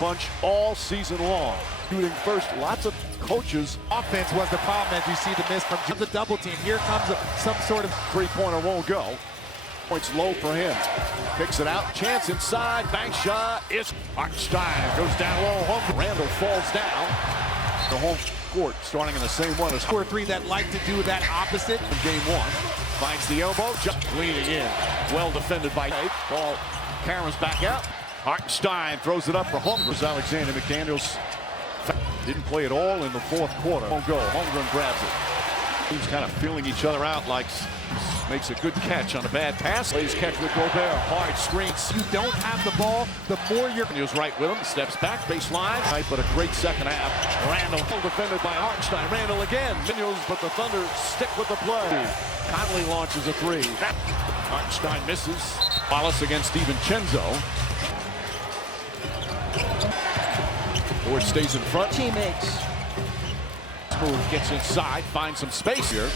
bunch all season long. Shooting first, lots of coaches. Offense was the problem as you see the miss from the double team. Here comes some sort of three-pointer won't go. Points low for him. Picks it out. Chance inside. Bank shot is Hartenstein. Goes down low. Randall falls down. The home court starting in the same one as 4-3 that like to do that opposite. In game one. Finds the elbow. Just leaning in. Well defended by Ball. Cameron's back out. Hartenstein throws it up for Holmgren. Alexander McDaniels didn't play at all in the fourth quarter. Won't go. Holmgren grabs it. Teams kind of feeling each other out. Like makes a good catch on a bad pass. Lays catch with Gobert. Hard screens. You don't have the ball, the more you're. He was right with him. Steps back. Baseline. Right, but a great second half. Randall defended by Hartenstein. Randall again. Daniels, but the Thunder stick with the play. Conley launches a three. Hartenstein misses. Wallace against DiVincenzo. Ford stays in front. Teammates. Smooth gets inside, finds some space here.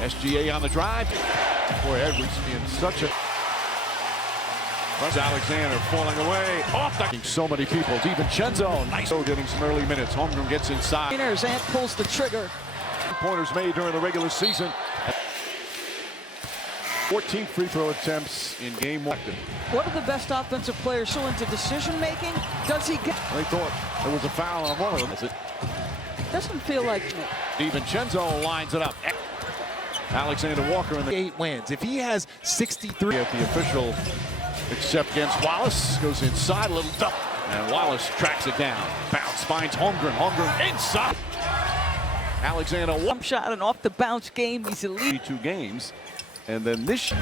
SGA on the drive. Boy, Edwards in such a... Alexander falling away. Off the... So many people. DiVincenzo, nice. Getting some early minutes. Holmgren gets inside. Ant pulls the trigger. Pointers made during the regular season. 14 free throw attempts in game one. What are the best offensive players so into decision making? Does he get? They thought there was a foul on one of them. Is it? Doesn't feel like it. DiVincenzo lines it up. Alexander Walker in the 8 wins. If he has 63 at the official, except against Wallace, goes inside a little dump, and Wallace tracks it down. Bounce finds Holmgren. Holmgren inside. Alexander One shot and off the bounce game. He's elite. 2 games. And then this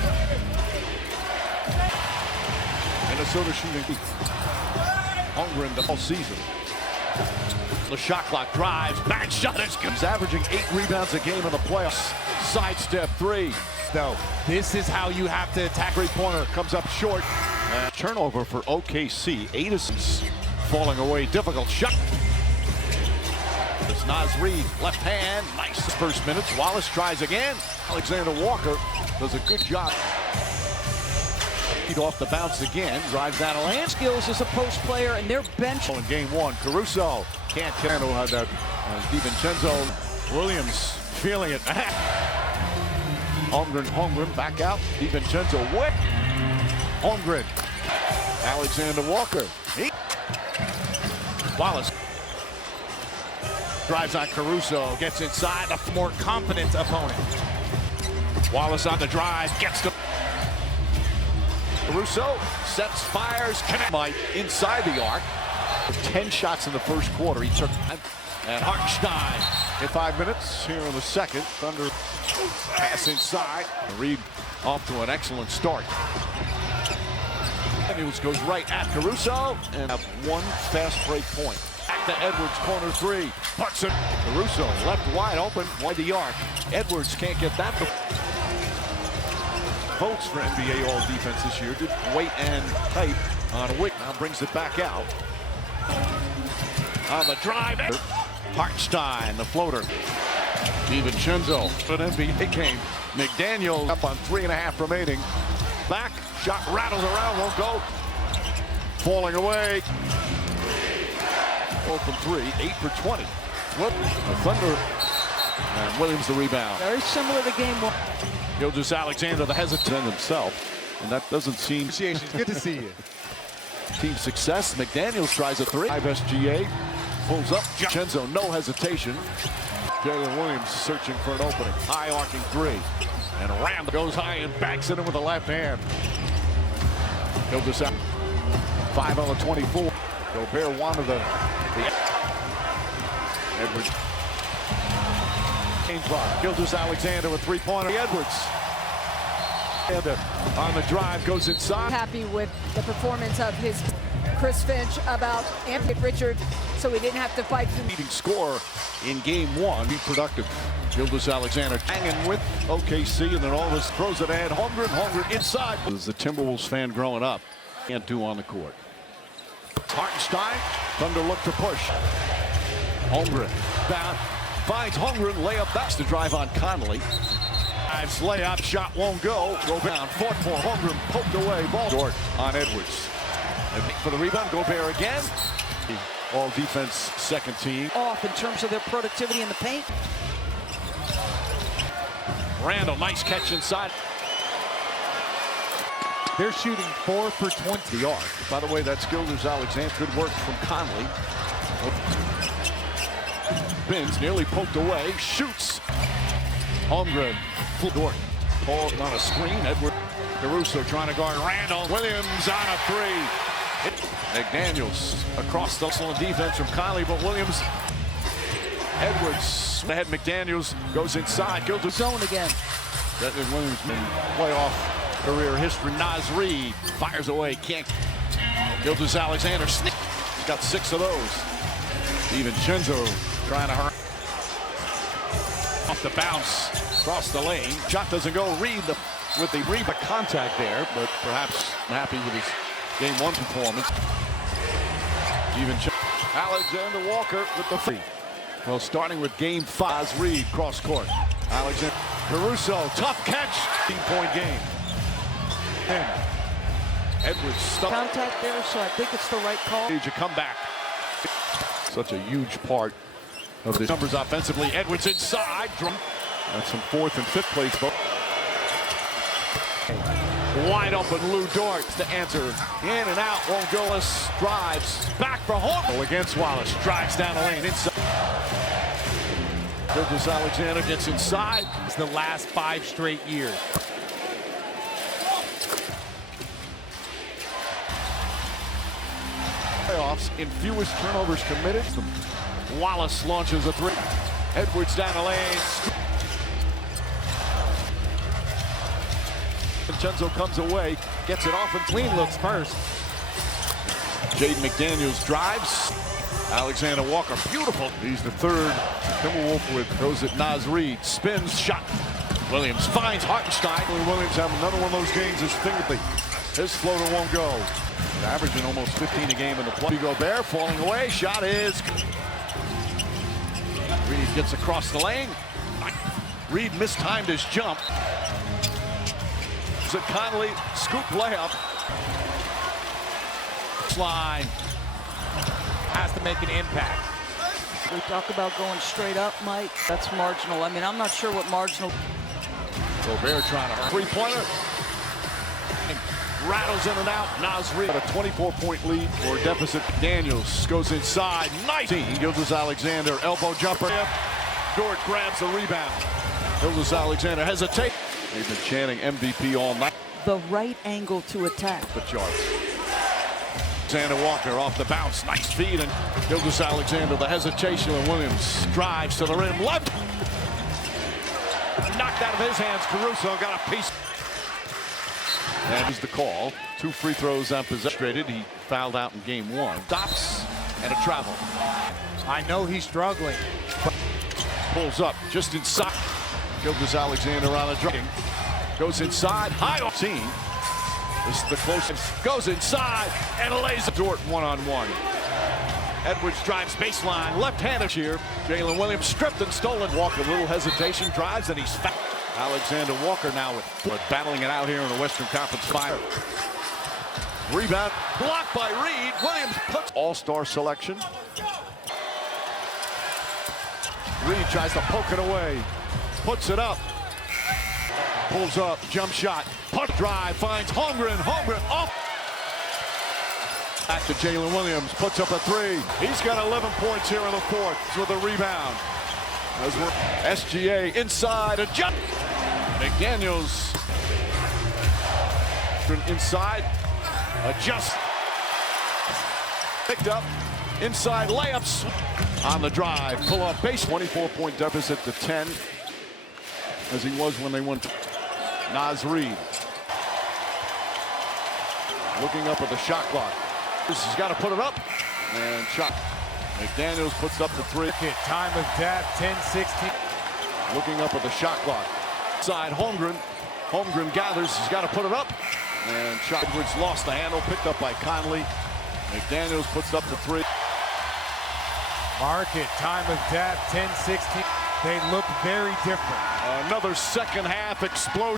Minnesota shooting Holmgren the whole season. The shot clock drives, back shot is comes averaging 8 rebounds a game in the playoffs. Sidestep 3. No, this is how you have to attack. Three-pointer comes up short. Turnover for OKC. 8 assists falling away. Difficult shot. It's Naz Reid, left hand, nice first minutes. Wallace tries again. Alexander Walker does a good job. Off the bounce again, drives down a lane. Skills as a post player, and their bench. In game one, Caruso can't handle that. DiVincenzo, Williams feeling it. Holmgren back out. DiVincenzo wet. Holmgren. Alexander Walker. Wallace. Drives on Caruso, gets inside, a more confident opponent. Wallace on the drive, gets to Caruso, sets, fires, connect. Inside the arc. 10 shots in the first quarter. He took, and Hartenstein in 5 minutes here in the second. Thunder pass inside. Reid off to an excellent start. Daniels goes right at Caruso and have one fast break point. Back to Edwards, corner 3. Puts it. Caruso left wide open, wide the arc. Edwards can't get that. Votes for NBA All Defense this year. Did weight and height on Wick. Now brings it back out. On the drive. Hartenstein, the floater. DiVincenzo. An NBA game. McDaniel up on 3.5 remaining. Back. Shot rattles around. Won't go. Falling away. 4 from 3. 8 for 20. Well, the Thunder. And Williams the rebound. Very similar to game one. Gilgeous Alexander, the hesitant himself, and that doesn't seem. Appreciation. Good to see you. Team success. McDaniels tries a 3. 5 SGA pulls up. DiVincenzo, no hesitation. Jalen Williams searching for an opening. High arcing 3, and Ram goes high and backs it in with the left hand. Gilgeous 5 on the 24. Gobert wanted the Edwards. Gilgeous Alexander with 3-pointer. Edwards. And on the drive goes inside. Happy with the performance of his Chris Finch about Anthony Richard, so he didn't have to fight. Leading scorer in game one. Be productive. Gilgeous Alexander hanging with OKC, and then all of us throws it at Holmgren inside. As a Timberwolves fan growing up, can't do on the court. Hartenstein, Thunder look to push. Holmgren down. Finds Holmgren, layup back to drive on Conley. Layup shot won't go. Go down. Fought for Holmgren. Poked away. Ball short on Edwards. And for the rebound, Gobert again. All defense second team. Off in terms of their productivity in the paint. Randall, nice catch inside. They're shooting 4 for 20. The arc. By the way, that's Gilgeous-Alexander. Good work from Conley. Spins, nearly poked away. Shoots. Holmgren. Full Dort. Called on a screen. Edward Caruso trying to guard Randall. Williams on a three. McDaniels across the excellent defense from Conley, but Williams. Edwards ahead. McDaniels goes inside. Goes to Zone again. That is Williams in playoff career history. Naz Reid fires away. Can't. Gilgeous-Alexander sneak. He's got 6 of those. DiVincenzo trying to hurry. Off the bounce. Across the lane. Shot doesn't go. Reid with the contact there, but perhaps happy with his game 1 performance. DiVincenzo. Alexander Walker with the free. Well, starting with game 5, Reid cross court. Alexander Caruso, tough catch. 15-point game. Edwards stuck. Contact there, so I think it's the right call. A comeback. Such a huge part of the numbers offensively. Edwards inside. That's some 4th and 5th place. Wide open Lou Dort to answer. In and out. Won't go. Drives back for home. Against Wallace. Drives down the lane inside. Gilgeous-Alexander gets inside. It's the last 5 straight years. Playoffs in fewest turnovers committed. Wallace launches a 3. Edwards down the lane. Vincenzo comes away, gets it off, and Clean looks first. Jaden McDaniels drives. Alexander Walker, beautiful. He's the 3rd Timberwolf with those at Naz Reid. Spins, shot. Williams finds Hartenstein. Williams having another one of those games as fingertip. His floater won't go. Averaging almost 15 a game in the play. Gobert falling away. Shot is. Reid gets across the lane. Reid mistimed his jump. It's a Conley scoop layup. Slide. Has to make an impact. We talk about going straight up, Mike. That's marginal. I mean, I'm not sure what marginal. Gobert trying to three-pointer. Rattles in and out. Naz Reid. A 24-point lead or deficit. Daniels goes inside. Nice. Gilgeous-Alexander elbow jumper. Dort grabs the rebound. Gilgeous-Alexander hesitates. They've been chanting MVP all night. The right angle to attack. The charts. Alexander Walker off the bounce. Nice feed. And Gilgeous-Alexander, the hesitation of Williams. Drives to the rim. Left. Knocked out of his hands. Caruso got a piece. And he's the call. 2 free throws on possession. He fouled out in game 1. Stops and a travel. I know he's struggling. Pulls up just inside. Gilgeous-Alexander on a driving. Goes inside. High off team. This is the closest. Goes inside and lays a Dort one-on-one. Edwards drives baseline. Left-handed here. Jalen Williams stripped and stolen. Walker, little hesitation. Drives and he's fouled. Alexander Walker now with battling it out here in the Western Conference Final. Rebound blocked by Reid. Williams puts all-star selection. Reid tries to poke it away. Puts it up. Pulls up. Jump shot. Punt drive. Finds Holmgren. Holmgren off. Back to Jalen Williams. Puts up a 3. He's got 11 points here in the 4th with a rebound. As we're SGA inside. A jump. McDaniels inside. Adjust. Picked up. Inside layups. On the drive. Pull up base. 24-point deficit to 10. As he was when they went to Naz Reid. Looking up at the shot clock. This has got to put it up. And shot. McDaniels puts up the 3. Time of death, 10-16. Looking up at the shot clock. Side Holmgren. Holmgren gathers. He's got to put it up. And shot. Edwards lost the handle. Picked up by Conley. McDaniels puts up the 3. Mark it. Time of death, 10-16. They look very different. Another second half explosion.